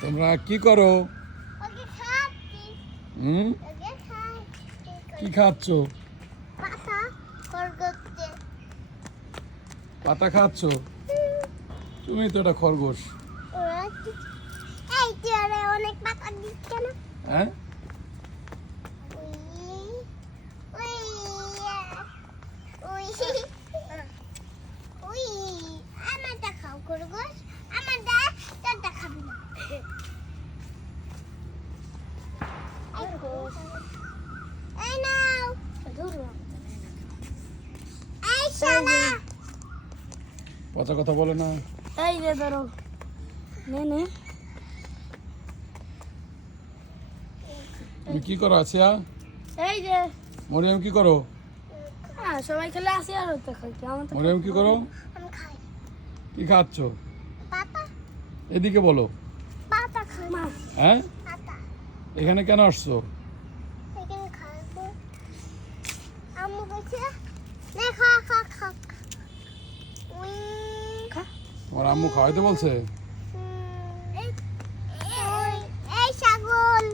তোমরা কি করো? ওকে খাচ্ছি। হুম, ওকে খাচ্ছি। কি খাচ্ছ? পাতা খরগোশে। পাতা খাচ্ছ? তুমি তো এটা খরগোশ। ওরা কি- এই তুই ওরে অনেক পাতা দিচ্ছে না? হ্যাঁ, উই, উই, উই, উই। আমারটা খাও খরগোশ। আমারটা তোরটা খাবি না। এই খরগোশ। এই নাও। এই সোনা। পচা কথা বলে না। এই যে ধরো নে নে তুমি কি করো আসিয়া? এই যে মরিয়াম কি করো? হ্যাঁ সবাই খেলে আসি আর তো খাই আমার তো মরিয়াম কি করো? আমি খাই কি খাচ্ছ? পাতা। এদিকে বলো। পাতা খাই। মা হ্যাঁ, পাতা। এখানে কেন আসছো? এখানে খাবো। আম্মু বলছে নে খা খা খা। উই। খা তোমার আম্মু খাওয়াইতে বলছে?